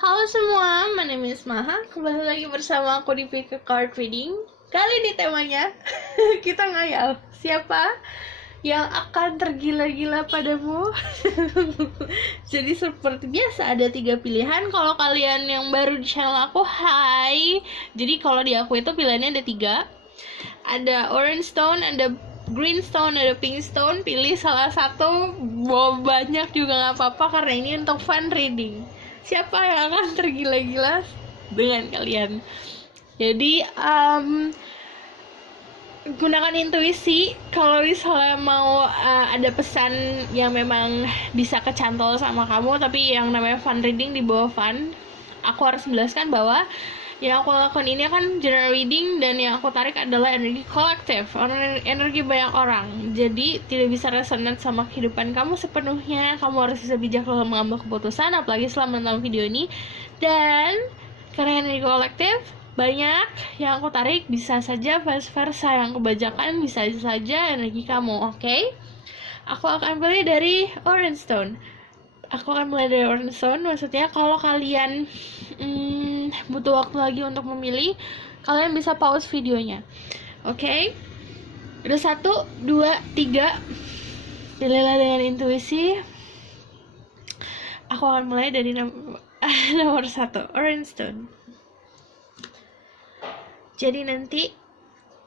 Halo semua, my name is Maha. Kembali lagi bersama aku di Pick a Card Reading. Kali ini temanya kita ngayal siapa yang akan tergila-gila padamu. Jadi seperti biasa ada 3 pilihan. Kalau kalian yang baru di channel aku, hai. Jadi kalau di aku itu pilihannya ada 3. Ada orange stone, ada green stone, ada pink stone. Pilih salah satu. Wow, banyak juga gak apa-apa karena ini untuk fun reading. Siapa yang akan tergila-gila dengan kalian? Jadi gunakan intuisi. Kalau misalnya mau ada pesan yang memang bisa kecantol sama kamu, tapi yang namanya fun reading di bawah fun, aku harus menjelaskan bahwa yang aku lakukan ini kan general reading, dan yang aku tarik adalah energi kolektif, energi banyak orang. Jadi tidak bisa resonate sama kehidupan kamu sepenuhnya. Kamu harus bisa bijak dalam mengambil keputusan, apalagi setelah menonton video ini. Dan karena energi kolektif banyak yang aku tarik, bisa saja vice versa yang kebajakan, bisa saja energi kamu. Oke? Aku akan pilih dari orange stone. Aku akan mulai dari orange stone. Maksudnya kalau kalian butuh waktu lagi untuk memilih, kalian bisa pause videonya. Oke? Udah 1, 2, 3. Pilihlah dengan intuisi. Aku akan mulai dari nomor 1, orange stone. Jadi nanti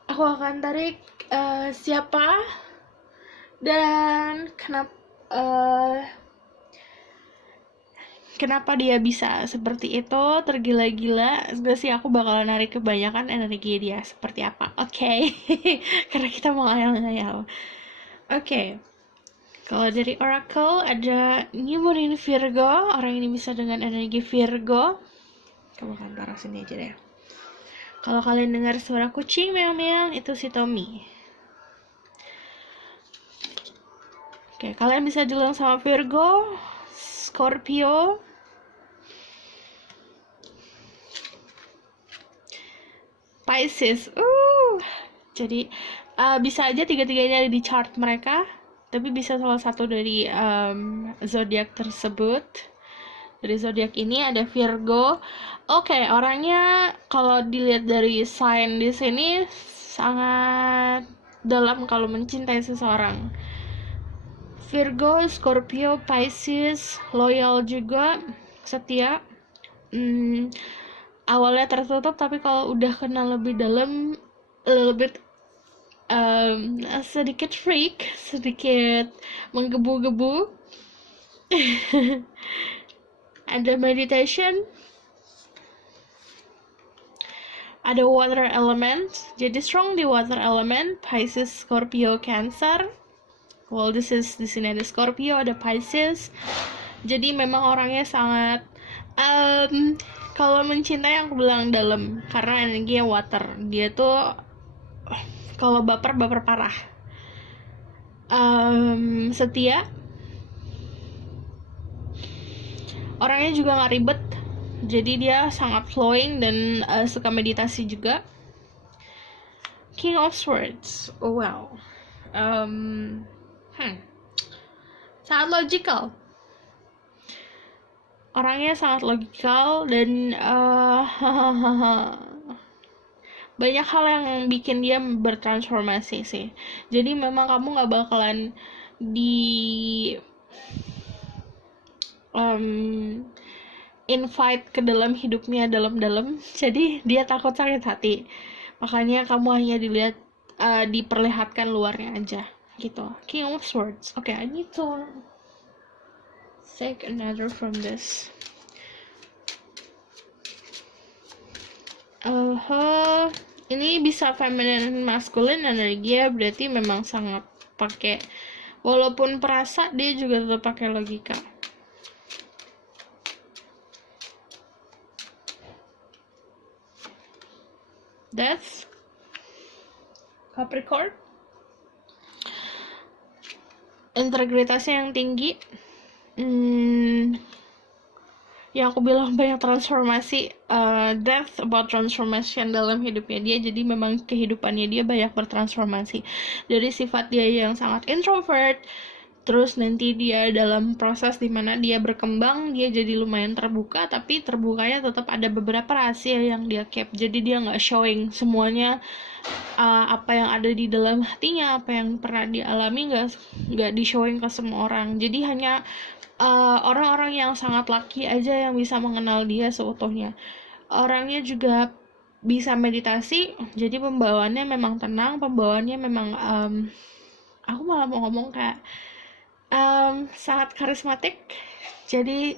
aku akan tarik siapa dan kenapa dia bisa seperti itu, tergila-gila. Sebenarnya sih aku bakalan narik kebanyakan energi dia seperti apa. Oke. Karena kita mau ngayal-ngayal. Oke. Kalau dari Oracle ada New Moon in Virgo. Orang ini bisa dengan energi Virgo. Kamu akan taruh sini aja deh. Kalau kalian dengar suara kucing meong-meong, itu si Tommy. Oke, kalian bisa duluan sama Virgo, Scorpio, Pisces. Jadi bisa aja tiga-tiganya ada di chart mereka, tapi bisa salah satu dari zodiak tersebut. Dari zodiak ini ada Virgo. Oke, orangnya kalau dilihat dari sign di sini sangat dalam kalau mencintai seseorang. Virgo, Scorpio, Pisces, loyal juga, setia. Awalnya tertutup, tapi kalau udah kenal lebih dalam, lebih sedikit freak, sedikit menggebu-gebu. Ada meditation, ada water element, jadi strong di water element. Pisces, Scorpio, Cancer. Well, di sini ada Scorpio, ada Pisces. Jadi memang orangnya sangat kalau mencintai yang aku bilang dalam, karena energinya water. Dia tuh kalau baper parah. Setia. Orangnya juga nggak ribet, jadi dia sangat flowing dan suka meditasi juga. King of Swords. Oh wow. Sangat logical. Orangnya sangat logical dan banyak hal yang bikin dia bertransformasi sih. Jadi memang kamu nggak bakalan invite ke dalam hidupnya dalam-dalam, jadi dia takut sakit hati. Makanya kamu hanya diperlihatkan luarnya aja gitu. King of Swords. Okay, I need to take another from this. Ini bisa feminine dan masculine energi ya, berarti memang sangat pakai, walaupun perasa dia juga tetap pakai logika. Death, Capricorn, integritasnya yang tinggi. Yang aku bilang banyak transformasi. Death about transformation dalam hidupnya dia. Jadi memang kehidupannya dia banyak bertransformasi. Dari sifat dia yang sangat introvert, terus nanti dia dalam proses dimana dia berkembang, dia jadi lumayan terbuka, tapi terbukanya tetap ada beberapa rahasia yang dia keep, jadi dia nggak showing semuanya. Apa yang ada di dalam hatinya, apa yang pernah dialami, nggak di showing ke semua orang. Jadi hanya orang-orang yang sangat lucky aja yang bisa mengenal dia seutuhnya. Orangnya juga bisa meditasi, jadi pembawaannya memang tenang, pembawaannya memang aku malah mau ngomong kayak sangat karismatik, jadi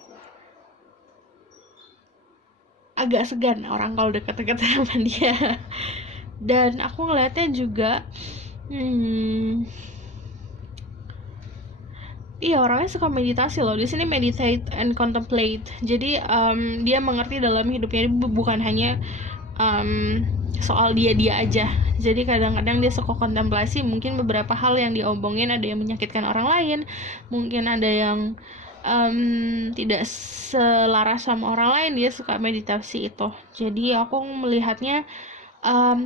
agak segan orang kalau deket-deket sama dia. Dan aku ngeliatnya juga iya, orangnya suka meditasi loh. Di sini meditate and contemplate. Jadi dia mengerti dalam hidupnya bukan hanya soal dia aja. Jadi kadang-kadang dia suka kontemplasi. Mungkin beberapa hal yang diomongin ada yang menyakitkan orang lain, mungkin ada yang tidak selaras sama orang lain. Dia suka meditasi itu. Jadi aku melihatnya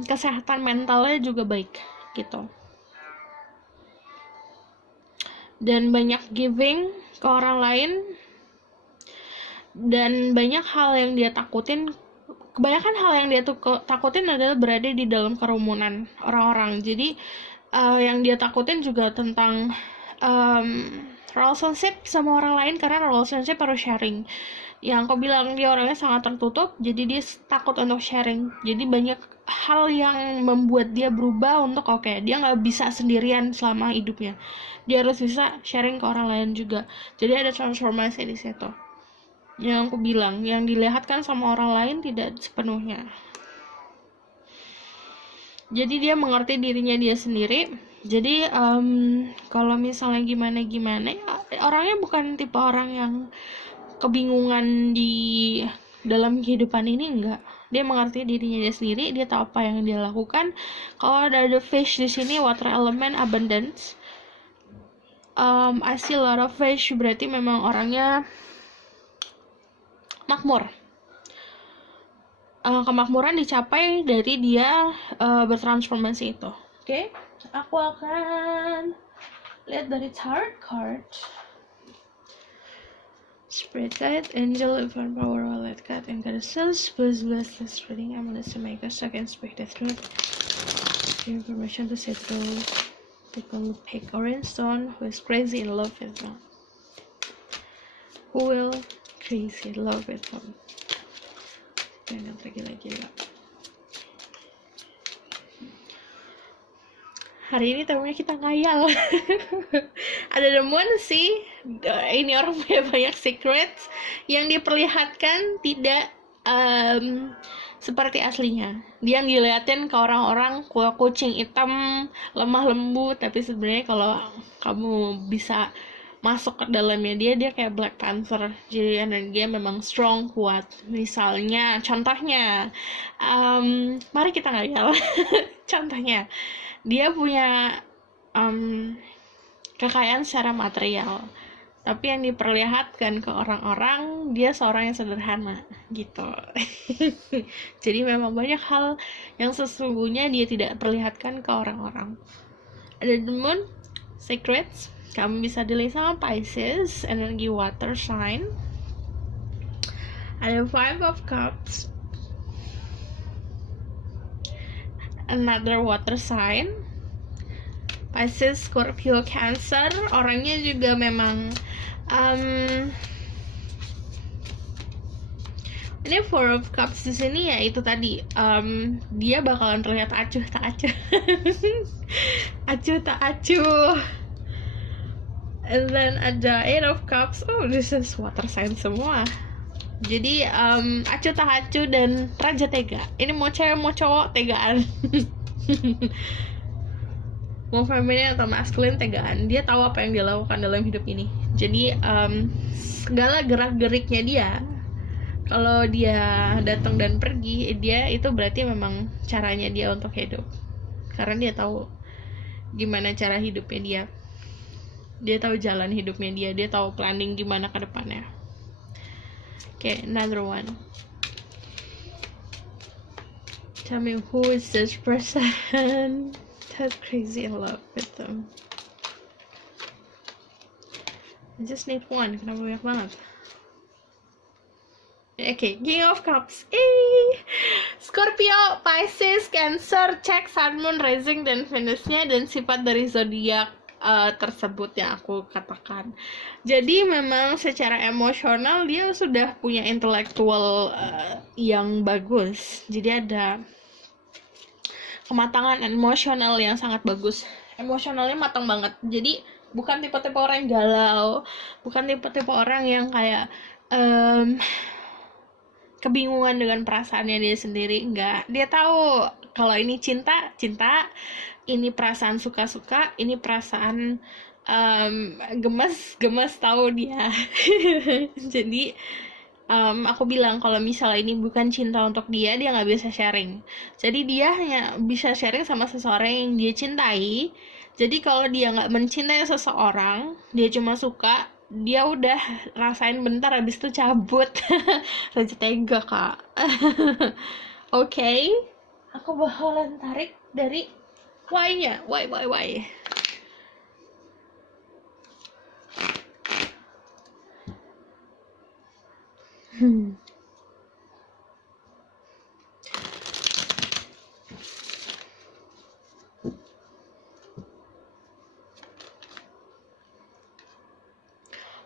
kesehatan mentalnya juga baik gitu. Dan banyak giving ke orang lain, dan banyak hal yang dia takutin. Kebanyakan hal yang dia takutin adalah berada di dalam kerumunan orang-orang. Jadi yang dia takutin juga tentang relationship sama orang lain, karena relationship harus sharing. Yang kau bilang dia orangnya sangat tertutup, jadi dia takut untuk sharing. Jadi banyak hal yang membuat dia berubah untuk dia nggak bisa sendirian selama hidupnya, dia harus bisa sharing ke orang lain juga. Jadi ada transformasi di situ. Yang aku bilang, yang dilihatkan sama orang lain tidak sepenuhnya. Jadi dia mengerti dirinya dia sendiri. Jadi kalau misalnya gimana orangnya bukan tipe orang yang kebingungan di dalam kehidupan ini, enggak. Dia mengerti dirinya dia sendiri, dia tahu apa yang dia lakukan. Kalau ada fish di sini, water element, abundance. I see a lot of fish, berarti memang orangnya makmur. Kemakmuran dicapai dari dia bertransformasi itu. Oke? Aku akan lihat dari tarot card. Spirit guide, angel, infant power, wallet card, and goddesses. Please bless this reading. I'm Melissa Maker, so I can speak the truth. Give information to say through people who pick orange stone, who is crazy in love with them. Who will crazy in love with them. Jangan tergila-gila. Hari ini tamunya kita ngayal. Ada demuan sih. Ini orang punya banyak secrets yang diperlihatkan tidak seperti aslinya. Dia yang dilihatin ke orang-orang kucing hitam, lemah lembut, tapi sebenarnya kalau kamu bisa masuk ke dalamnya dia kayak Black Panther. Jadi energi memang strong, kuat. Misalnya, contohnya, mari kita ngayal. Contohnya, dia punya kekayaan secara material, tapi yang diperlihatkan ke orang-orang dia seorang yang sederhana gitu. Jadi memang banyak hal yang sesungguhnya dia tidak perlihatkan ke orang-orang. Ada the moon, secrets. Kamu bisa dilihat sama Pisces, energi water sign. Ada 5 of cups, another water sign. Pisces, Scorpio, Cancer. Orangnya juga memang ini 4 of cups di sini, ya itu tadi, dia bakalan terlihat acuh tak acuh. Acuh tak acuh. And then ada 8 of cups. Oh, this is water sign semua. Jadi acuh tak acuh dan raja tega. Ini mau cewek mau cowok tegaan. Mau feminin atau maskulin tegaan. Dia tahu apa yang dia lakukan dalam hidup ini. Jadi segala gerak-geriknya dia, kalau dia datang dan pergi, dia itu berarti memang caranya dia untuk hidup. Karena dia tahu gimana cara hidupnya dia. Dia tahu jalan hidupnya dia tahu planning gimana ke depannya. Okay, another one. Tell me, who is this person that's crazy in love with them? I just need one, kenapa banyak banget? Oke, King of Cups. Scorpio, Pisces, Cancer, cek Sun, Moon, Rising, dan Venusnya, dan sifat dari zodiak tersebut yang aku katakan. Jadi memang secara emosional dia sudah punya intelektual yang bagus. Jadi ada kematangan emosional yang sangat bagus. Emosionalnya matang banget. Jadi bukan tipe-tipe orang yang galau, bukan tipe-tipe orang yang kayak kebingungan dengan perasaannya dia sendiri. Enggak, dia tahu kalau ini cinta, ini perasaan suka, ini perasaan gemes tahu dia. Jadi aku bilang kalau misalnya ini bukan cinta untuk dia nggak bisa sharing. Jadi dia hanya bisa sharing sama seseorang yang dia cintai. Jadi kalau dia nggak mencintai seseorang, dia cuma suka, dia udah rasain bentar habis itu cabut. Raja tega, Kak. Oke. Aku bakalan tarik dari why-nya. Why.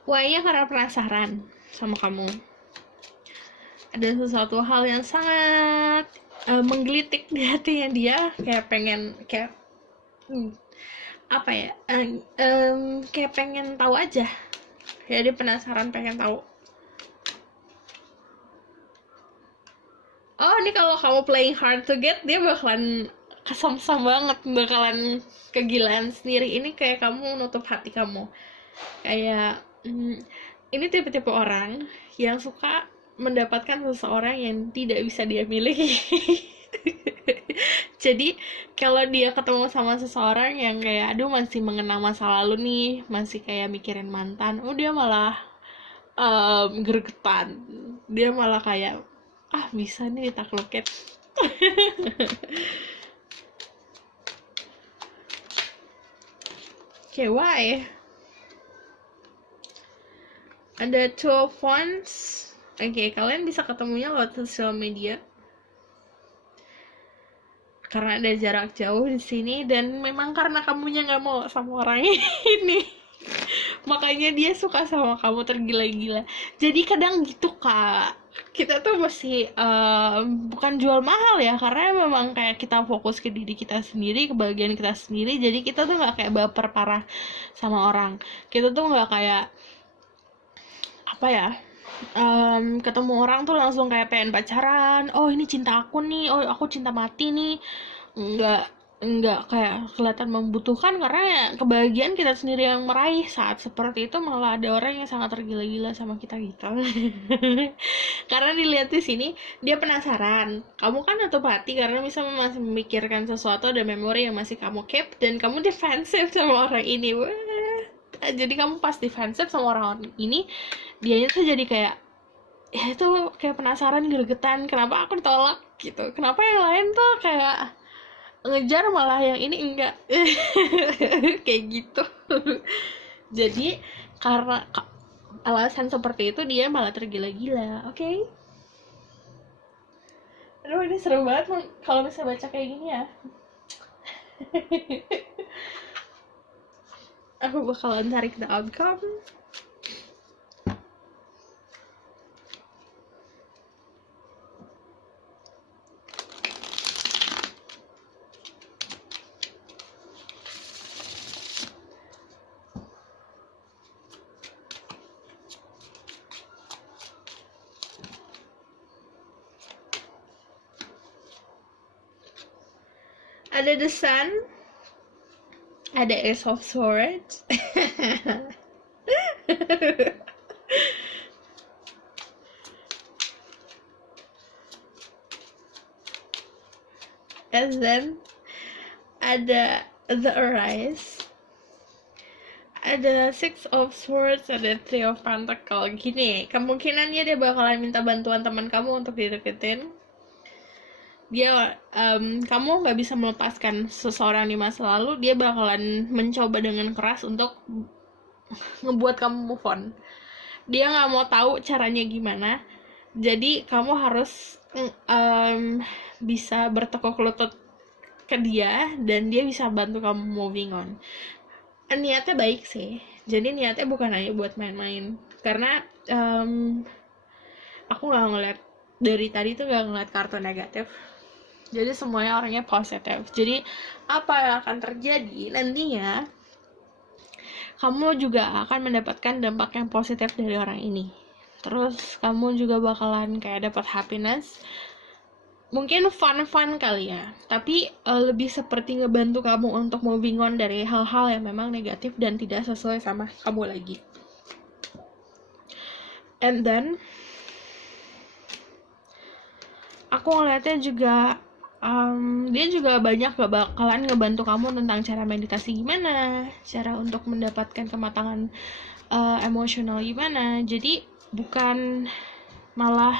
Why-nya karena penasaran sama kamu. Ada sesuatu hal yang sangat menggelitik di hatinya dia, kayak pengen kayak kayak pengen tahu aja. Ya dia penasaran, pengen tahu. Oh, ini kalau kamu playing hard to get, dia bakalan kesamsam banget, bakalan kegilaan sendiri. Ini kayak kamu nutup hati kamu. Kayak ini tipe-tipe orang yang suka mendapatkan seseorang yang tidak bisa dia miliki. Jadi kalau dia ketemu sama seseorang yang kayak aduh masih mengenang masa lalu nih, masih kayak mikirin mantan, dia malah gregetan. Dia malah kayak bisa nih ditaklukin. Okay, why? Ada 2 of Wands. Oke, kalian bisa ketemunya lewat sosial media. Karena ada jarak jauh di sini, dan memang karena kamunya nggak mau sama orang ini, makanya dia suka sama kamu tergila-gila. Jadi kadang gitu, Kak. Kita tuh mesti bukan jual mahal ya, karena memang kayak kita fokus ke diri kita sendiri, kebahagiaan kita sendiri. Jadi kita tuh nggak kayak baper parah sama orang. Kita tuh nggak kayak ketemu orang tuh langsung kayak pengen pacaran. Oh, ini cinta aku nih, oh aku cinta mati nih. Enggak kayak kelihatan membutuhkan, karena ya kebahagiaan kita sendiri yang meraih. Saat seperti itu malah ada orang yang sangat tergila-gila sama kita gitu. Karena dilihat di sini dia penasaran. Kamu kan nutup hati karena bisa masih memikirkan sesuatu, ada memori yang masih kamu keep, dan kamu defensif sama orang ini. Wah. Jadi kamu pas defensif sama orang ini, dianya tuh jadi kayak itu kayak penasaran, gregetan, kenapa aku ditolak gitu, kenapa yang lain tuh kayak ngejar malah yang ini enggak. Kayak gitu. Jadi karena alasan seperti itu dia malah tergila-gila. Oke. Aduh, ini seru banget kalau bisa baca kayak gini ya. Aku bakalan tarik the outcome. Ada the sun, ada Ace of Swords. And then ada the Arise, ada Six of Swords, ada Three of Pentacles. Gini, kemungkinannya dia bakalan minta bantuan teman kamu untuk dideketin. Dia kamu nggak bisa melepaskan seseorang di masa lalu, dia bakalan mencoba dengan keras untuk ngebuat kamu move on. Dia nggak mau tahu caranya gimana, jadi kamu harus bisa bertekuk lutut ke dia dan dia bisa bantu kamu moving on. Niatnya baik sih, jadi niatnya bukan hanya buat main-main, karena aku nggak ngeliat dari tadi tuh nggak ngeliat kartu negatif, jadi semuanya orangnya positif. Jadi apa yang akan terjadi nantinya, kamu juga akan mendapatkan dampak yang positif dari orang ini. Terus kamu juga bakalan kayak dapat happiness, mungkin fun kali ya, tapi lebih seperti ngebantu kamu untuk moving on dari hal-hal yang memang negatif dan tidak sesuai sama kamu lagi. And then aku ngeliatnya juga dia juga banyak gak bakalan ngebantu kamu tentang cara meditasi gimana, cara untuk mendapatkan kematangan emosional gimana. Jadi bukan malah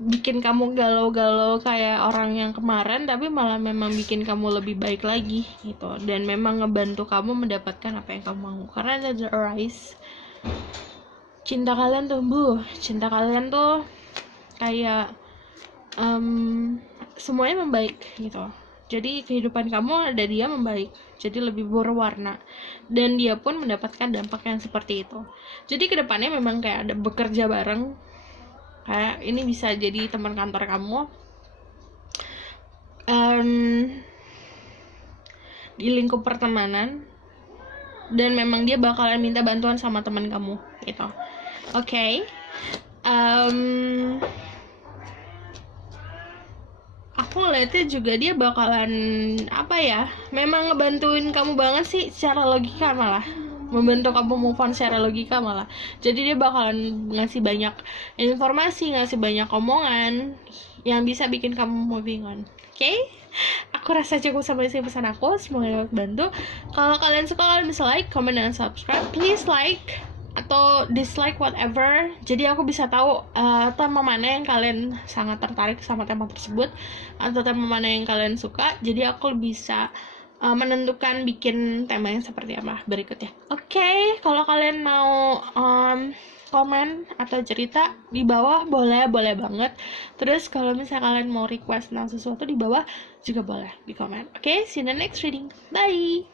bikin kamu galau-galau kayak orang yang kemarin, tapi malah memang bikin kamu lebih baik lagi gitu, dan memang ngebantu kamu mendapatkan apa yang kamu mau. Karena ada the arise, cinta kalian tuh kayak semuanya membaik gitu. Jadi kehidupan kamu ada dia membaik, jadi lebih berwarna, dan dia pun mendapatkan dampak yang seperti itu. Jadi kedepannya memang kayak ada bekerja bareng, kayak ini bisa jadi teman kantor kamu di lingkup pertemanan, dan memang dia bakalan minta bantuan sama teman kamu gitu. Oke. Aku ngeliatnya juga dia bakalan apa ya, memang ngebantuin kamu banget sih secara logika, malah membantu kamu move on secara logika malah. Jadi dia bakalan ngasih banyak informasi, ngasih banyak omongan yang bisa bikin kamu moving on. Oke? Aku rasa cukup sampai sini pesan aku, semoga dapat bantu. Kalau kalian suka, kalian bisa like, comment, dan subscribe. Please like atau dislike whatever, jadi aku bisa tahu tema mana yang kalian sangat tertarik sama tema tersebut, atau tema mana yang kalian suka, jadi aku bisa menentukan bikin tema yang seperti apa berikutnya. Oke, kalau kalian mau komen atau cerita di bawah boleh banget. Terus kalau misalnya kalian mau request tentang sesuatu di bawah juga boleh di komen. Oke, see you in the next reading. Bye.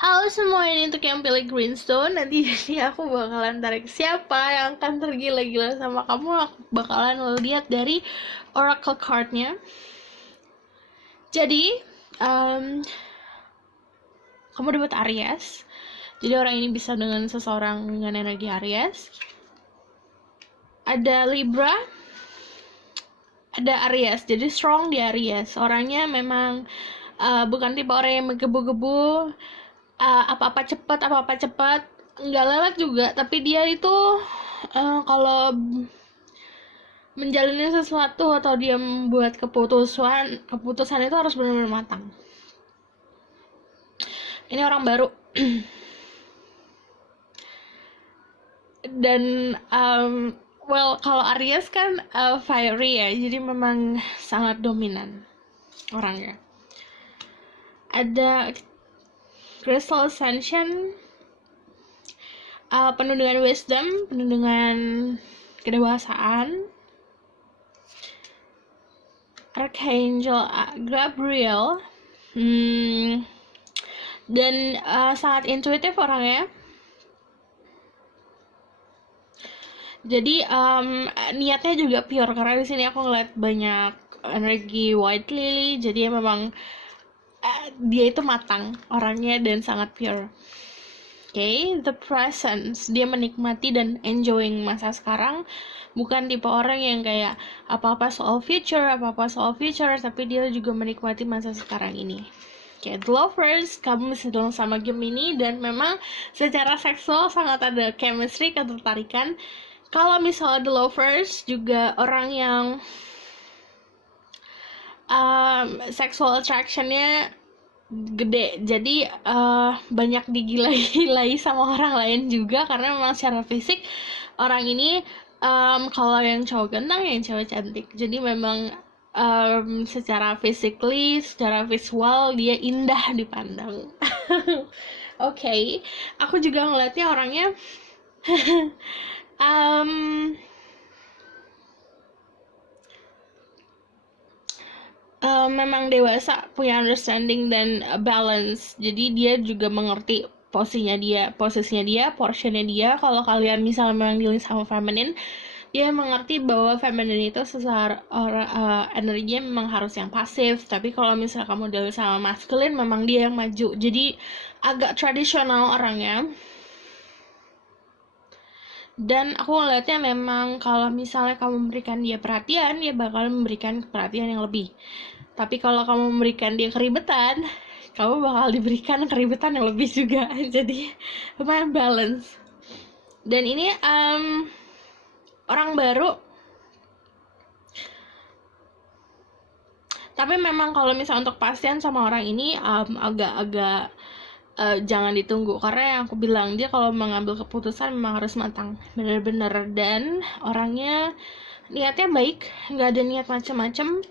Halo semua, ini untuk yang pilih Greenstone. Nanti jadi aku bakalan tarik siapa yang akan tergila-gila sama kamu. Aku bakalan lihat dari oracle cardnya. Jadi kamu dapat Aries. Jadi orang ini bisa dengan seseorang dengan energi Aries. Ada Libra, ada Aries. Jadi strong di Aries. Orangnya memang bukan tipe orang yang menggebu-gebu, apa-apa cepat, nggak lewat juga, tapi dia itu kalau menjalani sesuatu atau dia membuat keputusan itu harus benar-benar matang. Ini orang baru. Dan kalau Aries kan fiery ya, jadi memang sangat dominan orangnya. Ada Crystal Ascension, penuh dengan wisdom, penuh dengan kedewasaan. Archangel Gabriel, dan sangat intuitif orangnya. Jadi niatnya juga pure, karena di sini aku ngeliat banyak energi white lily, jadi memang dia itu matang orangnya dan sangat pure. Oke, the presence, dia menikmati dan enjoying masa sekarang, bukan tipe orang yang kayak apa-apa soal future, tapi dia juga menikmati masa sekarang ini. Oke, the lovers, kamu bisa dong sama Gemini, dan memang secara seksual sangat ada chemistry, ketertarikan. Kalau misalnya the lovers juga orang yang sexual attractionnya gede, jadi banyak digilai sama orang lain juga, karena memang secara fisik orang ini kalau yang cowok ganteng, yang cewek cantik, jadi memang secara physically, secara visual dia indah dipandang. Oke, aku juga ngeliatnya orangnya um, memang dewasa, punya understanding dan balance. Jadi dia juga mengerti posisinya dia, portionnya dia. Kalau kalian misalnya memang dealing sama feminine, dia mengerti bahwa feminine itu energinya memang harus yang pasif. Tapi kalau misalnya kamu dealing sama masculine, memang dia yang maju. Jadi agak tradisional orangnya. Dan aku ngeliatnya memang kalau misalnya kamu memberikan dia perhatian, dia bakal memberikan perhatian yang lebih. Tapi kalau kamu memberikan dia keribetan, kamu bakal diberikan keribetan yang lebih juga. Jadi lumayan balance. Dan ini orang baru. Tapi memang kalau misalnya untuk pastian sama orang ini agak-agak jangan ditunggu, karena yang aku bilang, dia kalau mengambil keputusan memang harus matang bener-bener, dan orangnya niatnya baik, nggak ada niat macem-macem.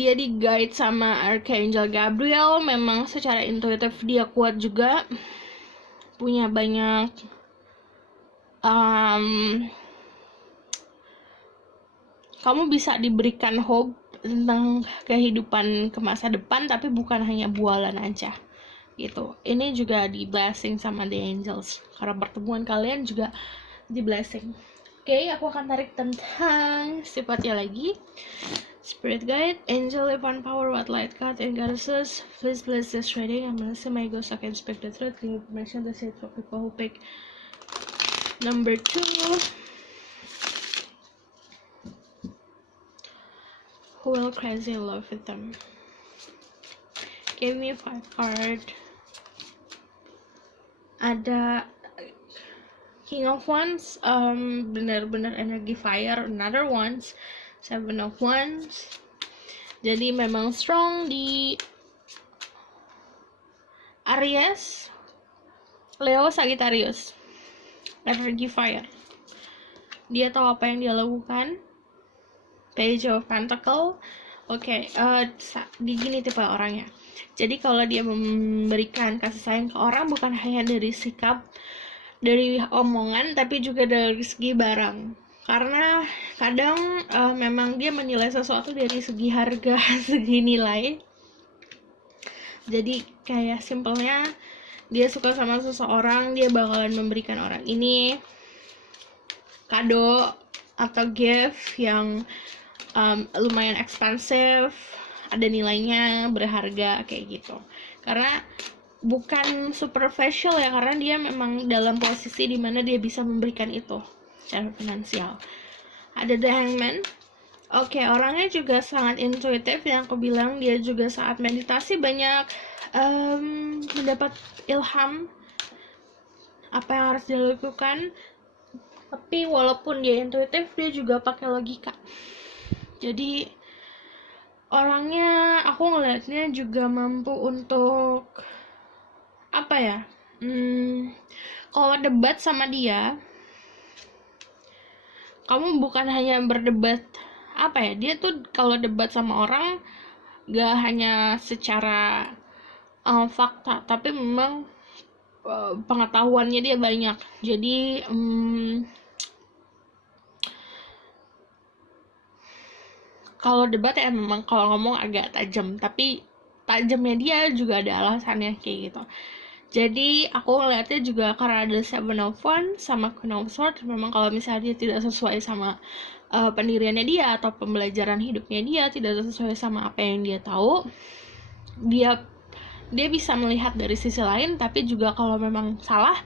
Dia di guide sama Archangel Gabriel, memang secara intuitif dia kuat juga, punya banyak kamu bisa diberikan hope tentang kehidupan ke masa depan, tapi bukan hanya bualan aja gitu. Ini juga di blessing sama the angels, karena pertemuan kalian juga di blessing. Oke, aku akan tarik tentang sifatnya lagi. Spirit guide, angel, divine power, what light card, and goddesses, please bless this reading. I'm gonna say my ghost, I can speak the truth, give information to say for people who pick number 2. Who will crazy in love with them? Give me 5 card. Ada King of Wands, benar-benar energi fire. Another Wands, 7 of Wands. Jadi memang strong di Aries, Leo, Sagittarius. Energi fire. Dia tahu apa yang dia lakukan. Page of Pentacle. Oke, di gini tipe orangnya. Jadi kalau dia memberikan kasih sayang ke orang, bukan hanya dari sikap, dari omongan, tapi juga dari segi barang. Karena kadang memang dia menilai sesuatu dari segi harga, segi nilai. Jadi kayak simpelnya, dia suka sama seseorang, dia bakalan memberikan orang ini kado atau gift yang lumayan expensive, ada nilainya, berharga, kayak gitu. Karena bukan superficial ya, karena dia memang dalam posisi dimana dia bisa memberikan itu secara finansial. Ada The Hangman. Oke, orangnya juga sangat intuitif, yang aku bilang. Dia juga saat meditasi banyak mendapat ilham apa yang harus dilakukan. Tapi walaupun dia intuitif, dia juga pakai logika. Jadi orangnya, aku ngelihatnya juga mampu untuk apa ya, kalau debat sama dia, kamu bukan hanya berdebat apa ya, dia tuh kalau debat sama orang gak hanya secara fakta, tapi memang pengetahuannya dia banyak. Jadi kalau debat ya memang kalau ngomong agak tajam, tapi tajamnya dia juga ada alasannya kayak gitu. Jadi aku ngeliatnya juga karena ada Seven of Wands sama Queen of Swords, memang kalau misalnya dia tidak sesuai sama pendiriannya dia atau pembelajaran hidupnya dia, tidak sesuai sama apa yang dia tahu, dia bisa melihat dari sisi lain, tapi juga kalau memang salah,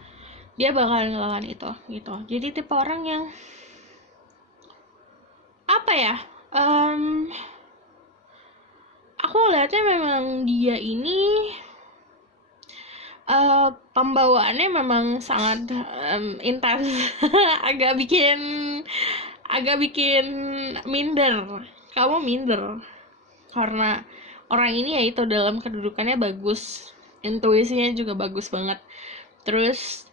dia bakal ngelawan itu gitu. Jadi tipe orang yang apa ya, aku lihatnya memang dia ini pembawaannya memang sangat intens. agak bikin minder. Kamu minder karena orang ini ya itu, dalam kedudukannya bagus, intuisinya juga bagus banget. Terus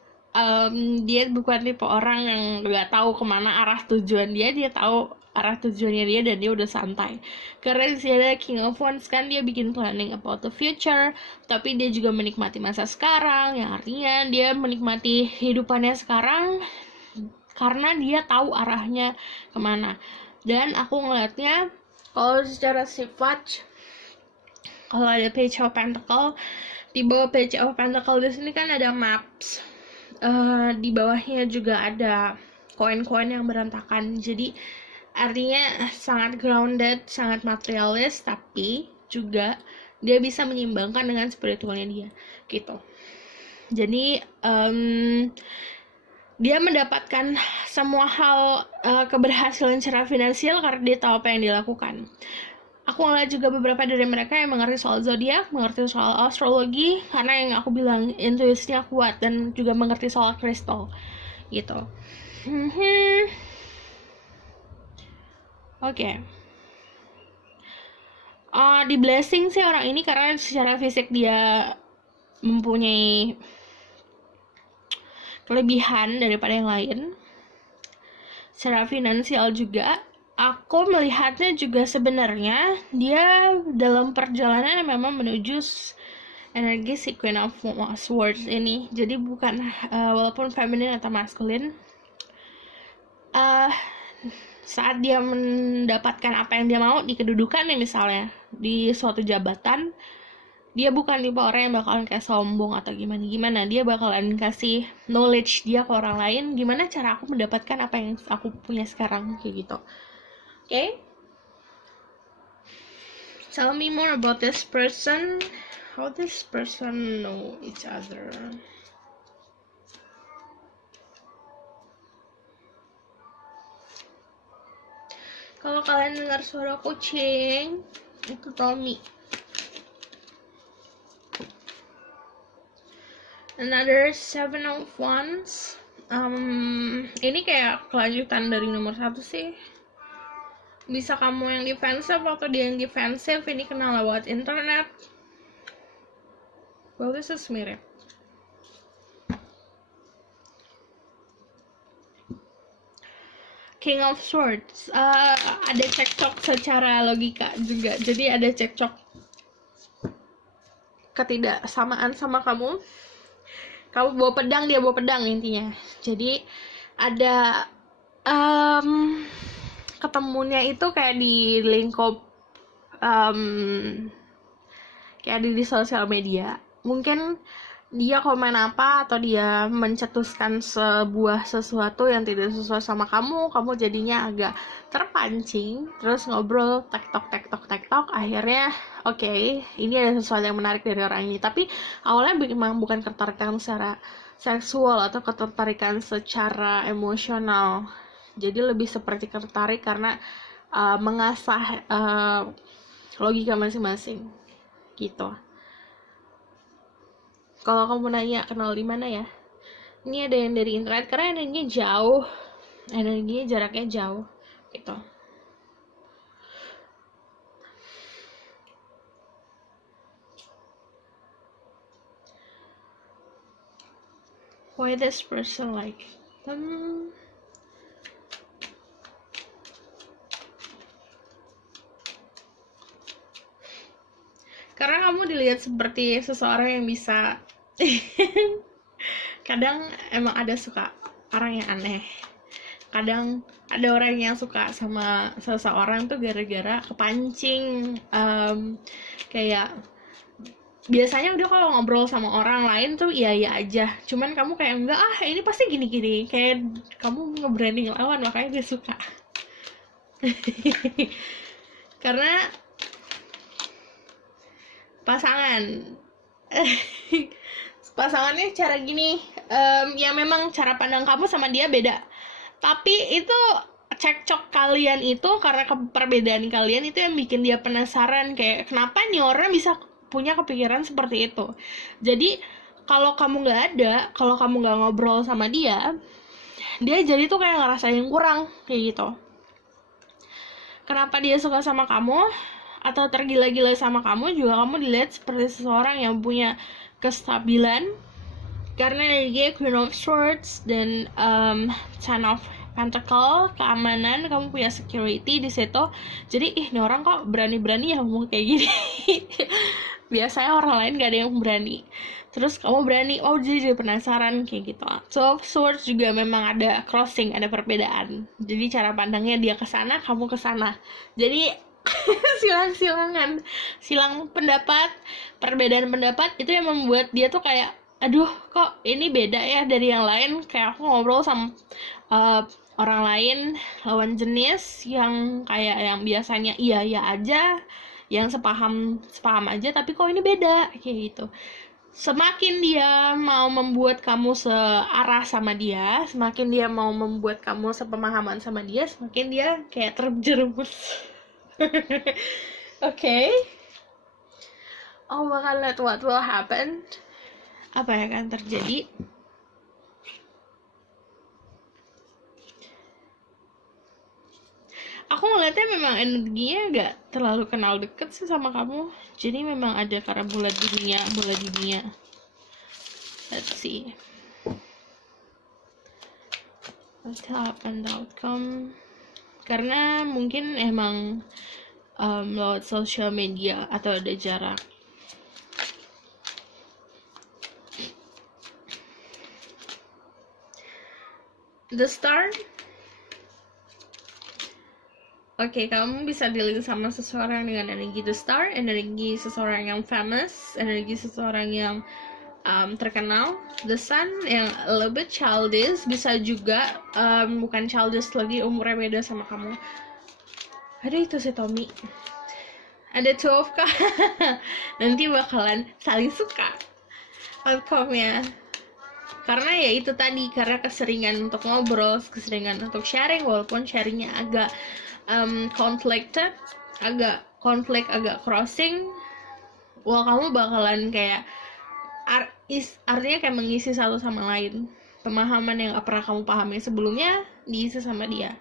dia bukan tipe orang yang nggak tahu kemana arah tujuan dia tahu arah tujuannya dia dan dia udah santai. Karena di sini ada King of Wands kan, dia bikin planning about the future, tapi dia juga menikmati masa sekarang, yang artinya dia menikmati hidupannya sekarang karena dia tahu arahnya kemana. Dan aku ngeliatnya kalau secara sifat, kalau ada Page of Pentacle, di bawah Page of Pentacle di sini kan ada maps. Di bawahnya juga ada koin-koin yang berantakan. Jadi artinya sangat grounded, sangat materialis, tapi juga dia bisa menyeimbangkan dengan spiritualnya dia, gitu. Jadi dia mendapatkan semua hal keberhasilan secara finansial karena dia tahu apa yang dia lakukan. Aku ngeliat juga beberapa dari mereka yang mengerti soal zodiak, mengerti soal astrologi, karena yang aku bilang intuisinya kuat dan juga mengerti soal kristal, gitu. Oke. Di blessing sih orang ini karena secara fisik dia mempunyai kelebihan daripada yang lain. Secara finansial juga, aku melihatnya juga sebenarnya dia dalam perjalanan memang menuju energi si Queen of Swords ini. Jadi bukan walaupun feminin atau maskulin, saat dia mendapatkan apa yang dia mau di kedudukan ya, misalnya di suatu jabatan, dia bukan tipe orang yang bakalan kayak sombong atau gimana, dia bakalan kasih knowledge dia ke orang lain, gimana cara aku mendapatkan apa yang aku punya sekarang, kayak gitu. Okay? Tell me more about this person, how this person know each other. Kalau kalian dengar suara kucing, itu Tommy. Another 7 of Wands. Ini kayak kelanjutan dari nomor 1 sih. Bisa kamu yang defensive atau dia yang defensive. Ini kenal lewat internet. Well, this is mirip. King of Swords, ada cekcok secara logika juga. Jadi ada cekcok ketidaksamaan sama kamu. Kamu bawa pedang, dia bawa pedang intinya. Jadi ada ketemunya itu kayak di lingkup kayak di sosial media. Mungkin dia komen apa atau dia mencetuskan sebuah sesuatu yang tidak sesuai sama kamu jadinya agak terpancing, terus ngobrol tektok, akhirnya oke, ini ada sesuatu yang menarik dari orang ini. Tapi awalnya memang bukan ketertarikan secara seksual atau ketertarikan secara emosional, jadi lebih seperti tertarik karena mengasah logika masing-masing, gitu. Kalau kamu nanya kenal di mana ya, ini ada yang dari internet karena energinya jaraknya jauh, gitu. Why this person like them? Karena kamu dilihat seperti seseorang yang bisa kadang emang ada suka orang yang aneh, kadang ada orang yang suka sama seseorang tuh gara-gara kepancing, kayak biasanya udah kalau ngobrol sama orang lain tuh iya aja, cuman kamu kayak enggak, ini pasti gini-gini, kayak kamu nge-branding lawan, makanya dia suka. Karena pasangannya cara gini, ya memang cara pandang kamu sama dia beda, tapi itu cekcok kalian itu karena perbedaan kalian itu yang bikin dia penasaran, kayak kenapa nih orang bisa punya kepikiran seperti itu. Jadi kalau kamu nggak ngobrol sama dia jadi tuh kayak ngerasain kurang, kayak gitu. Kenapa dia suka sama kamu atau tergila-gila sama kamu juga, kamu dilihat seperti seseorang yang punya kestabilan, karena energi Queen of Swords dan Ten of Pentacle, keamanan, kamu punya security di situ. Jadi ini orang kok berani-berani ya ngomong kayak gini. Biasanya orang lain gak ada yang berani, terus kamu berani, oh jadi penasaran kayak gitu. So Swords juga memang ada crossing, ada perbedaan, jadi cara pandangnya dia kesana, kamu kesana, jadi silang pendapat, perbedaan pendapat itu yang membuat dia tuh kayak, aduh kok ini beda ya dari yang lain. Kayak aku ngobrol sama orang lain, lawan jenis yang kayak yang biasanya iya aja, yang sepaham aja, tapi kok ini beda kayak gitu. Semakin dia mau membuat kamu searah sama dia, semakin dia mau membuat kamu sepemahaman sama dia, semakin dia kayak terjerumus. Okay. Oh, bakal lihat what will happen, apa yang akan terjadi. Aku ngeliatnya memang energinya gak terlalu kenal deket sih sama kamu, jadi memang ada karena bola di dunia. Let's see what happened, outcome. Karena mungkin emang lewat social media atau ada jarak. The Star. Oke, kamu bisa dealing sama seseorang dengan energi The Star, energi seseorang yang famous, energi seseorang yang terkenal. The Sun yang a little bit childish, bisa juga bukan childish lagi, umurnya beda sama kamu. Ada itu si Tommy. Ada Two of Cups. Nanti bakalan saling suka outcome-nya. Karena ya itu tadi, karena keseringan untuk ngobrol, keseringan untuk sharing, walaupun sharingnya agak conflicted, agak crossing. Wah, kamu bakalan kayak artinya kayak mengisi satu sama lain. Pemahaman yang gak pernah kamu pahami sebelumnya diisi sama dia.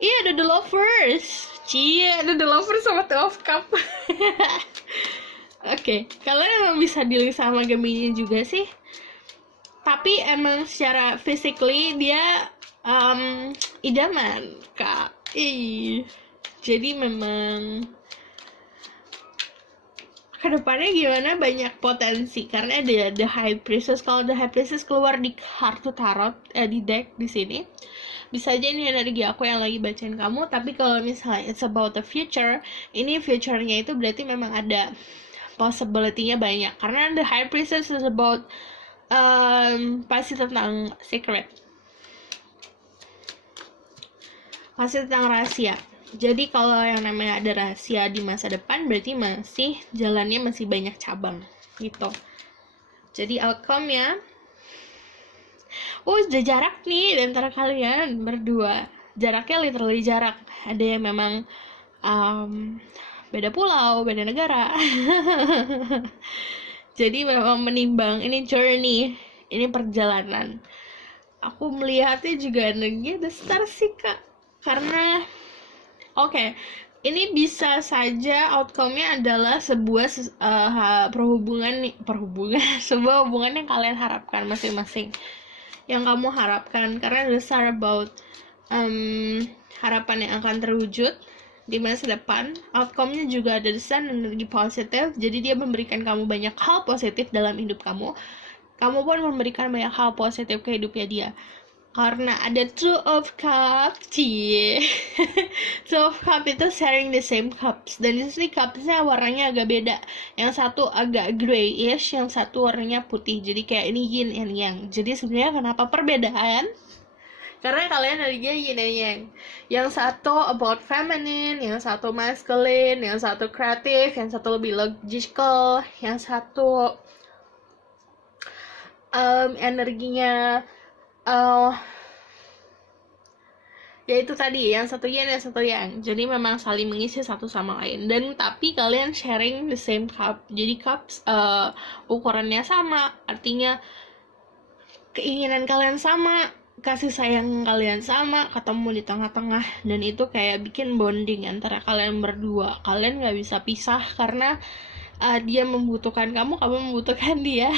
Iya, ada The Lovers. Ada The Lovers sama Two of Cups. Oke, kalian emang bisa dealing sama Gemini juga sih. Tapi emang secara physically dia idaman, Kak. Jadi memang kedepannya gimana, banyak potensi karena ada The High Priestess. Kalau The High Priestess keluar di kartu tarot di deck di sini, bisa aja ini energi aku yang lagi bacain kamu. Tapi kalau misalnya it's about the future, ini future-nya itu berarti memang ada possibility-nya banyak, karena The High Priestess is about pasti tentang secret, pasti tentang rahasia. Jadi kalau yang namanya ada rahasia di masa depan, berarti masih jalannya masih banyak cabang gitu. Jadi outcome-nya, udah jarak nih di antara kalian berdua. Jaraknya literally jarak. Ada yang memang beda pulau, beda negara. Jadi memang menimbang, ini journey, ini perjalanan. Aku melihatnya juga energi The Star sih, Kak. Karena oke, ini bisa saja outcome-nya adalah sebuah perhubungan, sebuah hubungan yang kalian harapkan masing-masing, yang kamu harapkan, karena The Star about harapan yang akan terwujud di masa depan. Outcome-nya juga ada The Sun, energi positif, jadi dia memberikan kamu banyak hal positif dalam hidup kamu. Kamu pun memberikan banyak hal positif ke hidupnya dia. Karena ada Two of Cups, Two of Cups itu sharing the same cups, dan di sini cupsnya warnanya agak beda. Yang satu agak grayish, yang satu warnanya putih. Jadi kayak ini yin and yang. Jadi sebenarnya kenapa perbedaan? Karena kalian ada yin and yang. Yang satu about feminine, yang satu masculine, yang satu kreatif, yang satu lebih logical, yang satu energinya ya itu tadi, yang satu yin, yang satu yang. Jadi memang saling mengisi satu sama lain. Dan tapi kalian sharing the same cup. Jadi cups ukurannya sama, artinya keinginan kalian sama, kasih sayang kalian sama, ketemu di tengah-tengah. Dan itu kayak bikin bonding antara kalian berdua. Kalian gak bisa pisah karena dia membutuhkan kamu membutuhkan dia.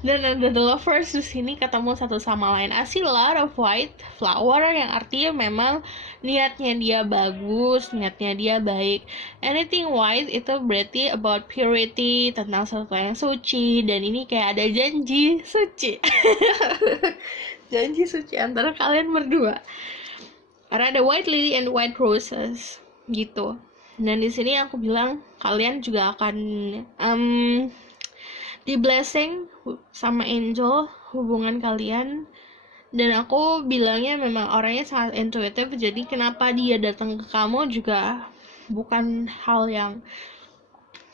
Dan ada the lovers di sini ketemu satu sama lain. I see a lot of white flower, yang artinya memang niatnya dia bagus, niatnya dia baik. Anything white itu berarti about purity, tentang sesuatu yang suci. Dan ini kayak ada janji suci. Janji suci antara kalian berdua. Karena ada white lily and white roses gitu. Dan di sini aku bilang kalian juga akan di blessing sama angel hubungan kalian. Dan aku bilangnya memang orangnya sangat intuitif, jadi kenapa dia datang ke kamu juga bukan hal yang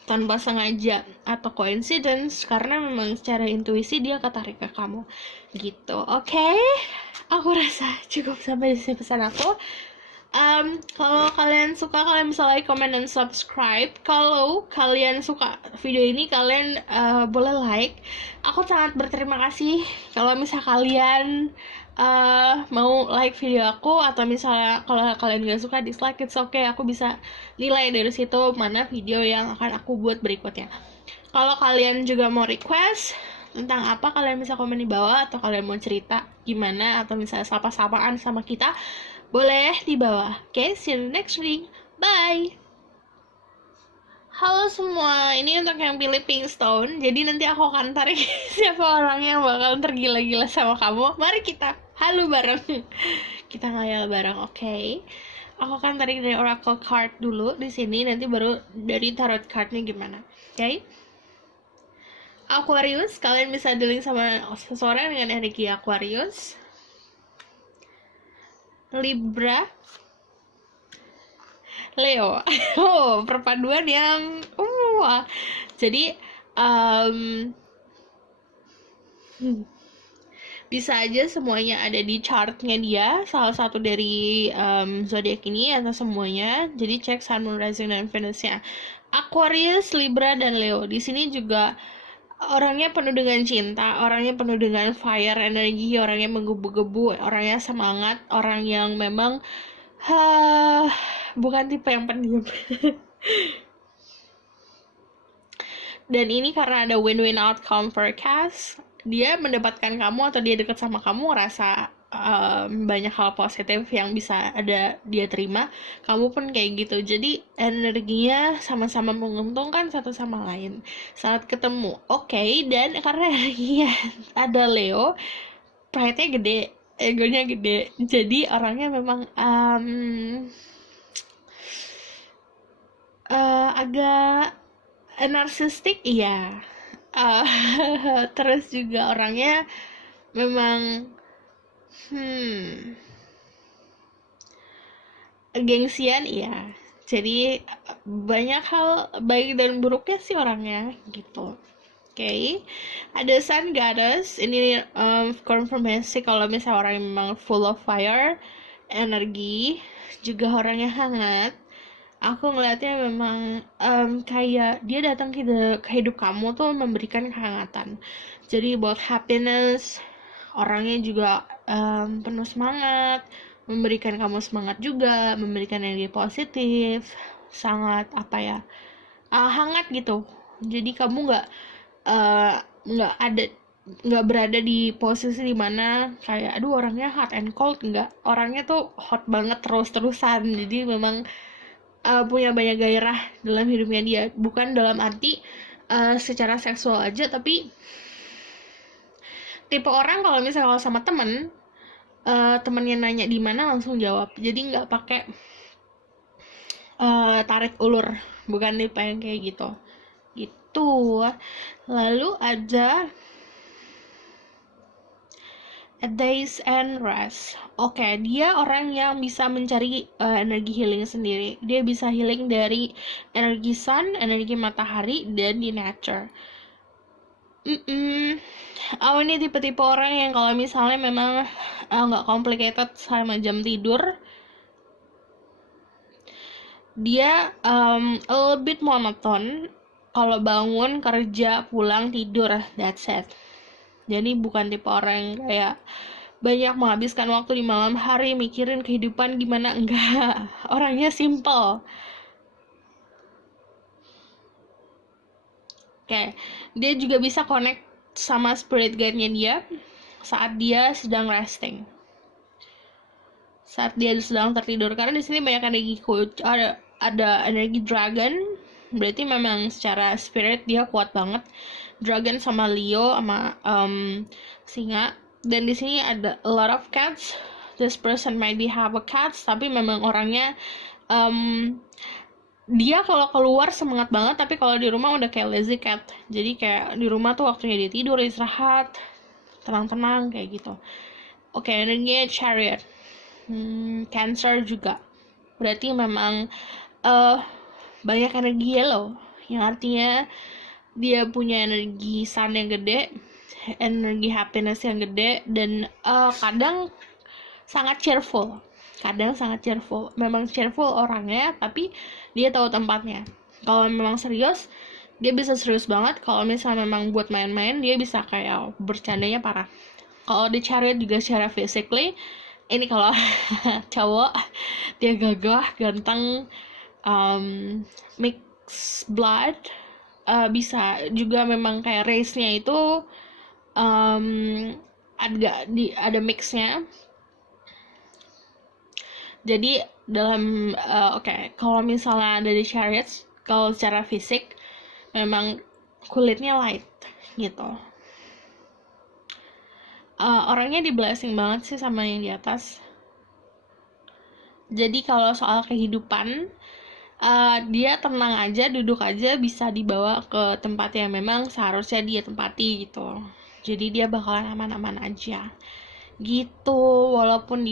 tanpa sengaja atau coincidence, karena memang secara intuisi dia ketarik ke kamu gitu. Oke, aku rasa cukup sampai di sini pesan aku. Kalau kalian suka, kalian bisa like, comment, dan subscribe. Kalau kalian suka video ini, kalian boleh like. Aku sangat berterima kasih kalau misalnya kalian mau like video aku, atau misalnya kalau kalian gak suka, dislike, it's okay. Aku bisa nilai dari situ mana video yang akan aku buat berikutnya. Kalau kalian juga mau request tentang apa, kalian bisa komen di bawah, atau kalian mau cerita gimana, atau misalnya sapa-sapaan sama kita, boleh di bawah. Oke, see you next week. Bye. Halo semua, ini untuk yang pilih Pinkstone. Jadi nanti aku akan tarik siapa orang yang bakal tergila-gila sama kamu. Mari kita halu bareng. Kita ngayal bareng, oke? Aku akan tarik dari Oracle card dulu di sini, nanti baru dari tarot cardnya gimana. Oke? Aquarius, kalian bisa dealing sama seseorang dengan energi Aquarius. Libra, Leo. Oh, perpaduan yang jadi bisa aja semuanya ada di chartnya dia, salah satu dari zodiak ini atau semuanya. Jadi cek Sun, Moon, Rising, dan Venus-nya. Aquarius, Libra, dan Leo. Di sini juga orangnya penuh dengan cinta, orangnya penuh dengan fire energi, orangnya menggebu-gebu, orangnya semangat, orang yang memang bukan tipe yang pendiam. Dan ini karena ada win-win outcome forecast, dia mendapatkan kamu atau dia dekat sama kamu ngerasa banyak hal positif yang bisa ada dia terima, kamu pun kayak gitu. Jadi energinya sama-sama menguntungkan satu sama lain saat ketemu. Oke, dan karena energinya ada Leo, pride-nya gede, egonya gede, jadi orangnya memang agak narsistik, iya. Terus juga orangnya memang gengsian, iya. Jadi banyak hal baik dan buruknya sih orangnya gitu. Oke. Ada Sun Goddess, ini konfirmasi kalau misalnya orang yang memang full of fire energi, juga orangnya hangat. Aku ngeliatnya memang kayak dia datang ke hidup kamu tuh memberikan kehangatan. Jadi buat happiness, orangnya juga penuh semangat, memberikan kamu semangat juga, memberikan energi positif, sangat hangat gitu. Jadi kamu nggak berada di posisi dimana kayak aduh orangnya hot and cold, nggak, orangnya tuh hot banget terus-terusan. Jadi memang punya banyak gairah dalam hidupnya dia, bukan dalam arti secara seksual aja, tapi tipe orang kalau misalnya sama temennya nanya di mana langsung jawab, jadi nggak pakai tarik ulur, bukan tipe yang kayak gitu. Lalu ada A Days and Rest. Oke, dia orang yang bisa mencari energi healing sendiri. Dia bisa healing dari energi sun, energi matahari, dan di nature. Ini tipe-tipe orang yang kalau misalnya memang nggak complicated sama jam tidur, dia a little bit monoton. Kalau bangun, kerja, pulang, tidur, that's it. Jadi bukan tipe orang yang kayak banyak menghabiskan waktu di malam hari mikirin kehidupan gimana, enggak. Orangnya simple. Kayak dia juga bisa connect sama spirit guide-nya dia saat dia sedang resting, saat dia sedang tertidur. Karena di sini banyak energi coach, ada energi dragon, berarti memang secara spirit dia kuat banget. Dragon sama Leo sama singa. Dan di sini ada a lot of cats. This person might be have a cats, tapi memang orangnya dia kalau keluar semangat banget, tapi kalau di rumah udah kayak lazy cat. Jadi kayak di rumah tuh waktunya dia tidur, istirahat, tenang-tenang kayak gitu. Oke, energinya Chariot. Cancer juga. Berarti memang banyak energi yellow, yang artinya dia punya energi sun yang gede, energi happiness yang gede, dan kadang sangat cheerful. Memang cheerful orangnya, tapi dia tahu tempatnya. Kalau memang serius, dia bisa serius banget. Kalau misalnya memang buat main-main, dia bisa kayak bercandanya parah. Kalau di Chariot juga secara physically, ini kalau cowok, dia gagah, ganteng, mix blood, bisa juga memang kayak race-nya itu ada mixnya. Jadi dalam kalau misalnya ada di Chariots, kalau secara fisik memang kulitnya light gitu. Orangnya di blessing banget sih sama yang di atas. Jadi kalau soal kehidupan, dia tenang aja, duduk aja, bisa dibawa ke tempat yang memang seharusnya dia tempati gitu. Jadi dia bakalan aman-aman aja gitu. Walaupun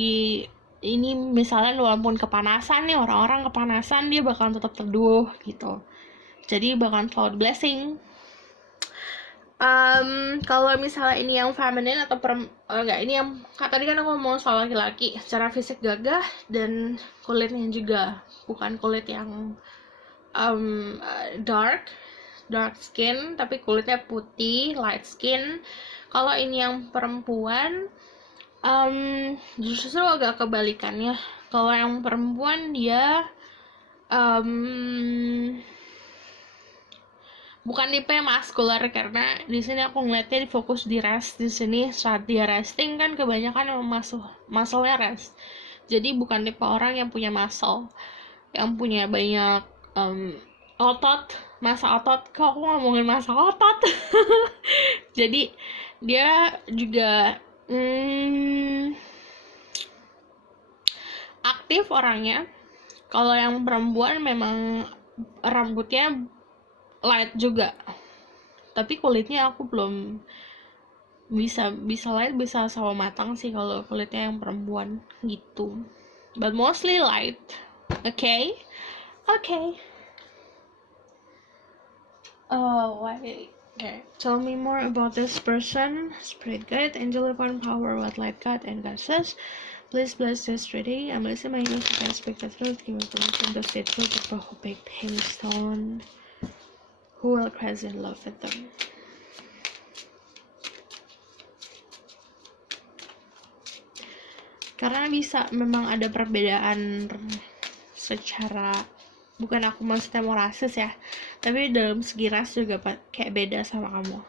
ini misalnya walaupun kepanasan nih, orang-orang kepanasan, dia bakalan tetap teduh gitu. Jadi bakalan selalu blessing. Kalau misalnya ini yang feminine atau ini yang tadi kan aku ngomong soal laki-laki, secara fisik gagah dan kulitnya juga bukan kulit yang dark skin, tapi kulitnya putih, light skin. Kalau ini yang perempuan, justru agak kebalikannya. Kalau yang perempuan dia bukan tipe yang muscular, karena di sini aku ngeliatnya fokus di rest. Di sini saat dia resting kan kebanyakan emang muscle-nya rest. Jadi bukan tipe orang yang punya muscle, yang punya banyak otot, masa otot. Kok aku ngomongin masa otot? Jadi dia juga aktif orangnya. Kalau yang perempuan memang rambutnya light juga, tapi kulitnya aku belum bisa light, bisa sawo matang sih kalau kulitnya yang perempuan gitu, but mostly light. Okay. Okay, tell me more about this person. Spirit guide, angel divine power, what light guide and God says. Please bless this reading. I'm listening my ears, I can speak the truth. Give me permission to say truth. The big pink stone. Who will crash in love with them? Karena bisa memang ada perbedaan secara, bukan aku maksudnya mau rasis ya, tapi dalam segi ras juga kayak beda sama kamu,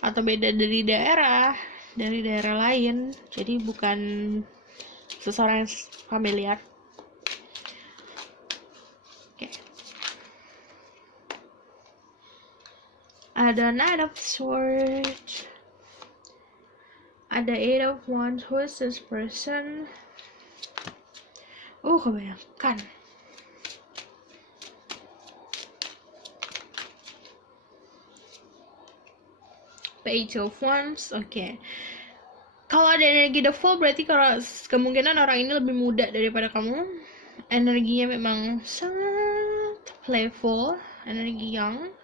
atau beda dari daerah lain. Jadi bukan seseorang yang familiar. Ada Knight of Swords, ada Eight of Wands. Who is this person? Kebanyakan. Page of Wands. Oke. Kalau ada energi the Fool, berarti kalau kemungkinan orang ini lebih muda daripada kamu. Energinya memang sangat playful, energi young.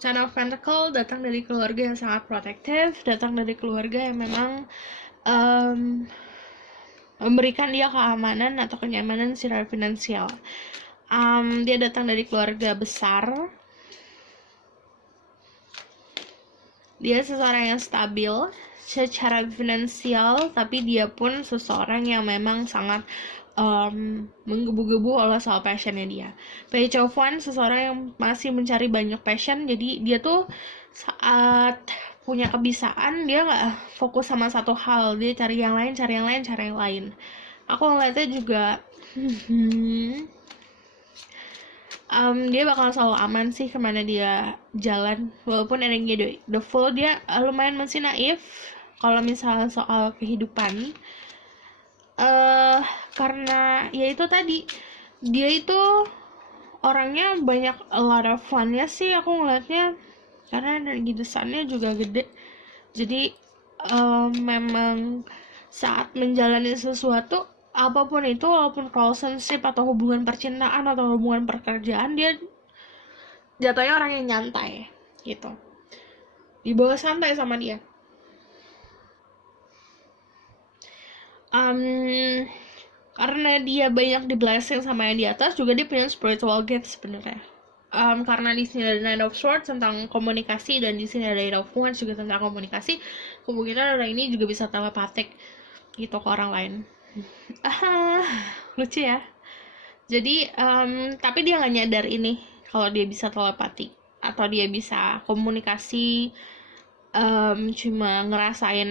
Ten of Pentacles datang dari keluarga yang sangat protektif, datang dari keluarga yang memang memberikan dia keamanan atau kenyamanan secara finansial. Dia datang dari keluarga besar. Dia seseorang yang stabil secara finansial, tapi dia pun seseorang yang memang sangat menggebu-gebu oleh soal passionnya dia. Page of Wands seseorang yang masih mencari banyak passion, jadi dia tuh saat punya kebiasaan dia nggak fokus sama satu hal, dia cari yang lain, cari yang lain, cari yang lain. Aku ngeliatnya juga dia bakal selalu aman sih kemana dia jalan, walaupun energinya the full. Dia lumayan masih naif kalau misalnya soal kehidupan, karena ya itu tadi, dia itu orangnya banyak a lot of fun-nya sih aku ngeliatnya, karena energi desainnya juga gede. Jadi memang saat menjalani sesuatu apapun itu, walaupun relationship atau hubungan percintaan atau hubungan pekerjaan, dia jatuhnya orang yang nyantai gitu, dibawa santai sama dia. Karena dia banyak di blessing sama yang di atas, juga dia punya spiritual gift sebenarnya. Karena di sini ada Nine of Swords tentang komunikasi, dan di sini ada Eight of Wands juga tentang komunikasi, kemungkinan orang ini juga bisa telepatik gitu ke orang lain. Lucu ya. Jadi tapi dia nggak nyadar ini kalau dia bisa telepati atau dia bisa komunikasi, cuma ngerasain,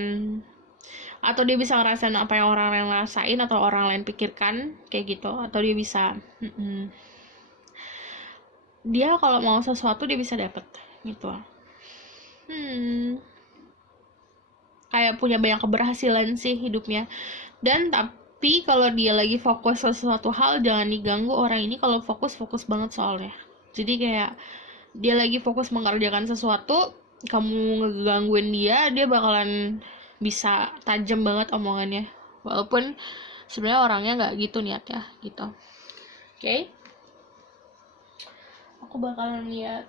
atau dia bisa ngerasain apa yang orang lain rasain atau orang lain pikirkan kayak gitu, atau dia bisa dia kalau mau sesuatu dia bisa dapet gitu. Kayak punya banyak keberhasilan sih hidupnya. Dan tapi kalau dia lagi fokus ke sesuatu hal, jangan diganggu orang ini. Kalau fokus banget soalnya. Jadi kayak dia lagi fokus mengerjakan sesuatu, kamu ngegangguin dia bakalan bisa tajam banget omongannya. Walaupun sebenarnya orangnya nggak gitu niatnya gitu. Oke? Aku bakalan lihat.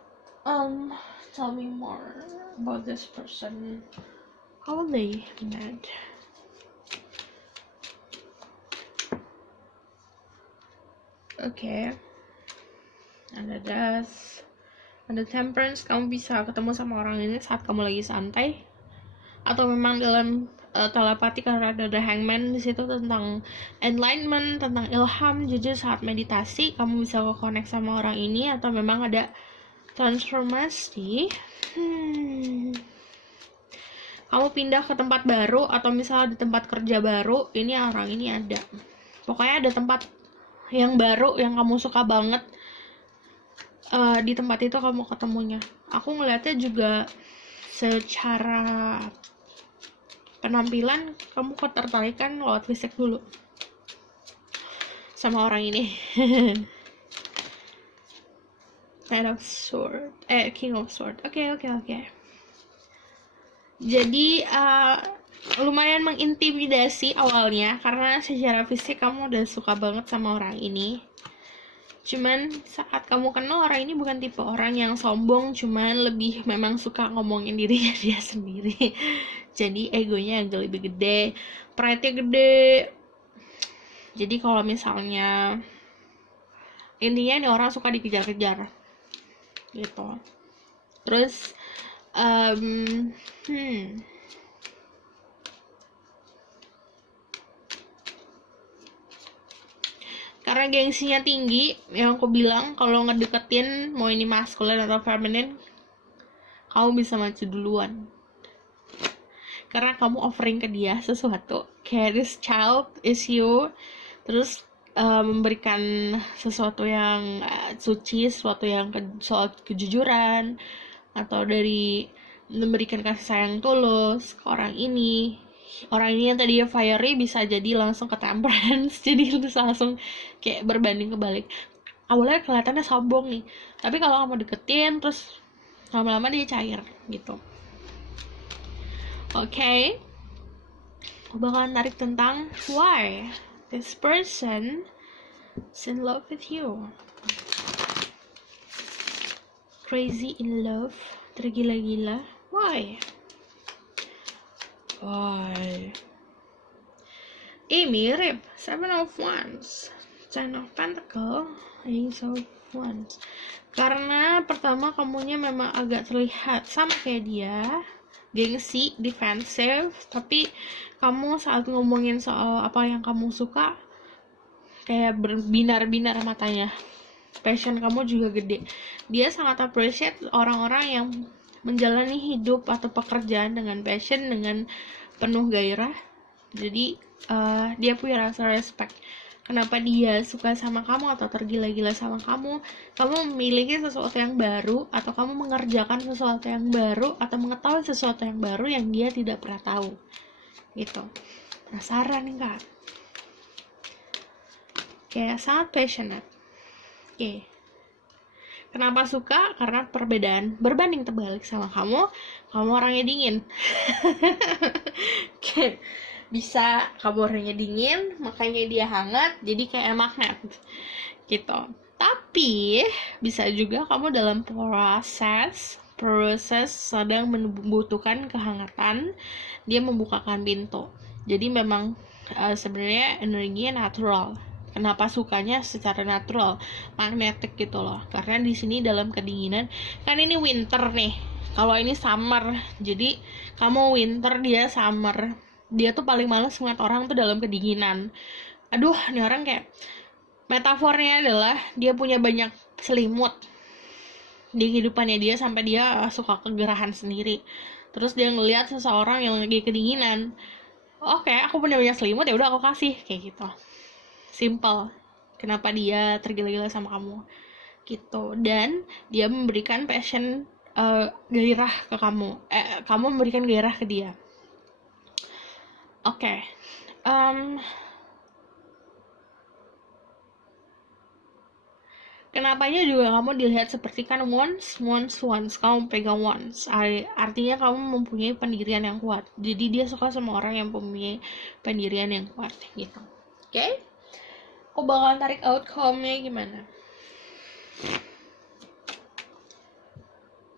Tell me more about this person. How are they mad? Oke. Ada Das, ada Temperance. Kamu bisa ketemu sama orang ini saat kamu lagi santai, atau memang dalam telepati, karena ada Hangman di situ tentang enlightenment, tentang ilham. Jadi saat meditasi kamu bisa connect sama orang ini, atau memang ada transformasi. Kamu pindah ke tempat baru, atau misalnya di tempat kerja baru, ini orang ini ada. Pokoknya ada tempat yang baru yang kamu suka banget, di tempat itu kamu ketemunya. Aku ngeliatnya juga secara penampilan kamu ketertarikan lewat fisik dulu sama orang ini. King of Sword. Oke. Jadi lumayan mengintimidasi awalnya, karena secara fisik kamu udah suka banget sama orang ini. Cuman saat kamu kenal orang ini bukan tipe orang yang sombong, cuman lebih memang suka ngomongin dirinya dia sendiri. Jadi egonya agak lebih gede, pride-nya gede. Jadi kalau misalnya intinya ini orang suka dikejar-kejar gitu. Terus karena gengsinya tinggi, yang aku bilang kalau ngedeketin, mau ini maskulin atau feminin, kamu bisa maju duluan. Karena kamu offering ke dia sesuatu, kayak this child is you, terus memberikan sesuatu yang suci, sesuatu yang soal kejujuran, atau dari memberikan kasih sayang tulus ke orang ini. Orang ini yang tadinya fiery bisa jadi langsung ke temperance, jadi langsung kayak berbanding kebalik. Awalnya kelihatannya sombong nih, tapi kalau kamu deketin terus lama-lama dia cair gitu. Oke. Aku bakalan tarik tentang why this person is in love with you. Crazy in love, tergila-gila. Why? Mirip. 7 of Wands, 10 of Pentacle, Ace of Wands. Karena pertama kamunya memang agak terlihat sama kayak dia, gengsi, defensive, tapi kamu saat ngomongin soal apa yang kamu suka, kayak berbinar-binar matanya. Passion kamu juga gede. Dia sangat appreciate orang-orang yang menjalani hidup atau pekerjaan dengan passion, dengan penuh gairah. Jadi dia punya rasa respect. Kenapa dia suka sama kamu atau tergila-gila sama kamu memiliki sesuatu yang baru, atau kamu mengerjakan sesuatu yang baru, atau mengetahui sesuatu yang baru yang dia tidak pernah tahu gitu. Penasaran nih kan? Kayak sangat passionate. Oke. Kenapa suka? Karena perbedaan berbanding terbalik sama kamu orangnya dingin. Oke. Bisa kamu orangnya dingin, makanya dia hangat, jadi kayak magnet gitu. Tapi bisa juga kamu dalam proses sedang membutuhkan kehangatan, dia membukakan pintu. Jadi memang sebenarnya energinya natural. Kenapa sukanya secara natural, magnetik gitu loh? Karena di sini dalam kedinginan, kan ini winter nih. Kalau ini summer, jadi kamu winter, dia summer. Dia tuh paling males ngeliat orang tuh dalam kedinginan. Aduh, ini orang kayak, metafornya adalah dia punya banyak selimut di kehidupannya dia sampai dia suka kegerahan sendiri. Terus dia ngeliat seseorang yang lagi kedinginan, oke, aku punya banyak selimut, ya udah aku kasih, kayak gitu. Simple. Kenapa dia tergila-gila sama kamu gitu. Dan dia memberikan passion, gairah ke kamu, kamu memberikan gairah ke dia. Oke. Kenapanya juga kamu dilihat seperti kan once kamu pegang once, artinya kamu mempunyai pendirian yang kuat. Jadi dia suka sama orang yang mempunyai pendirian yang kuat gitu. Oke? Aku bakalan tarik outcome-nya gimana.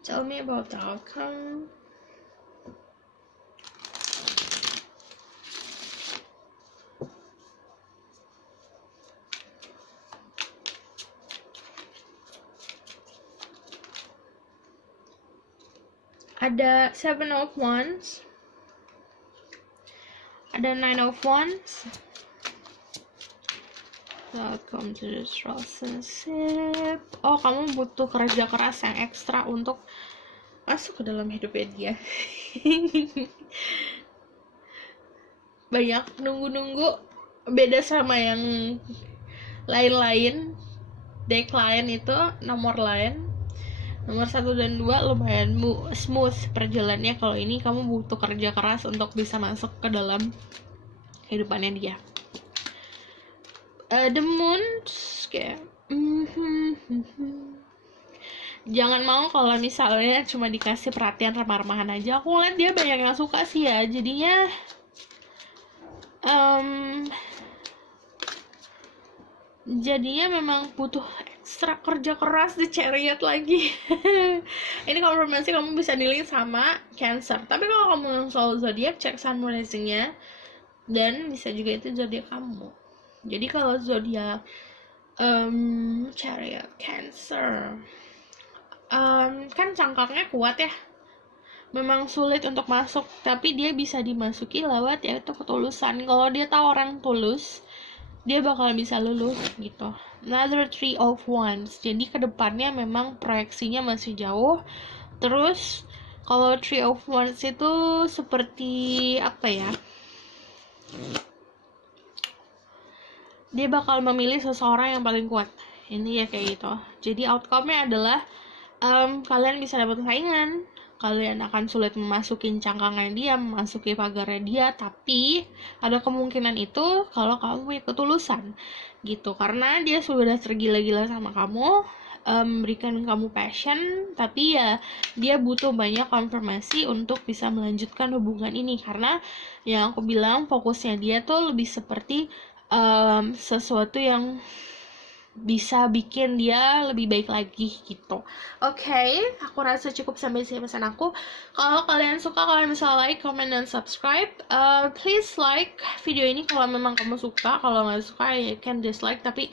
Tell me about the outcome. Ada 7 of Wands, ada 9 of Wands. Welcome to this relationship. Oh, kamu butuh kerja keras yang ekstra untuk masuk ke dalam hidupnya dia. Banyak nunggu-nunggu, beda sama yang lain-lain. Deck lain itu, nomor lain, nomor 1 dan 2 lumayan smooth perjalanannya. Kalau ini kamu butuh kerja keras untuk bisa masuk ke dalam kehidupannya dia. The Moon kayak jangan mau kalau misalnya cuma dikasih perhatian remah-remahan aja. Aku lihat dia banyak yang suka sih ya, jadinya memang butuh ekstra kerja keras di Chariot lagi. Ini konfirmasi kamu bisa dealing sama Cancer. Tapi kalau kamu soal zodiak, cek sun rising-nya, dan bisa juga itu zodiak kamu. Jadi kalau zodiak Chariot Cancer, kan cangkangnya kuat ya, memang sulit untuk masuk, tapi dia bisa dimasuki lewat yaitu ketulusan. Kalau dia tahu orang tulus, dia bakal bisa lulus gitu. Another 3 of Wands, jadi kedepannya memang proyeksinya masih jauh. Terus kalau 3 of Wands itu seperti apa ya, dia bakal memilih seseorang yang paling kuat. Ini ya kayak gitu. Jadi outcome-nya adalah kalian bisa dapat saingan, kalian akan sulit memasuki cangkangnya dia, memasuki pagarnya dia, tapi ada kemungkinan itu kalau kamu punya ketulusan gitu, karena dia sudah tergila-gila sama kamu, memberikan kamu passion, tapi ya dia butuh banyak konfirmasi untuk bisa melanjutkan hubungan ini, karena yang aku bilang fokusnya dia tuh lebih seperti sesuatu yang bisa bikin dia lebih baik lagi gitu. Oke, aku rasa cukup sampai sini pesan aku. Kalau kalian suka, kalian bisa like, comment, dan subscribe. Please like video ini kalau memang kamu suka. Kalau nggak suka, you can dislike. Tapi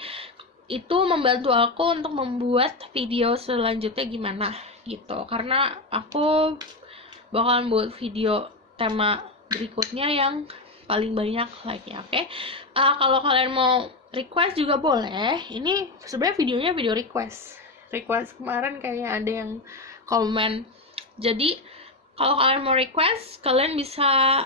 itu membantu aku untuk membuat video selanjutnya gimana gitu. Karena aku bakalan buat video tema berikutnya yang paling banyak like-nya. Oke? Kalau kalian mau request juga boleh. Ini sebenarnya videonya video request kemarin kayaknya ada yang komen. Jadi kalau kalian mau request, kalian bisa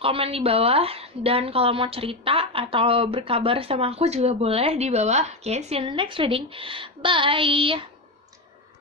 komen di bawah. Dan kalau mau cerita atau berkabar sama aku juga boleh di bawah. Oke, see you in the next reading. Bye!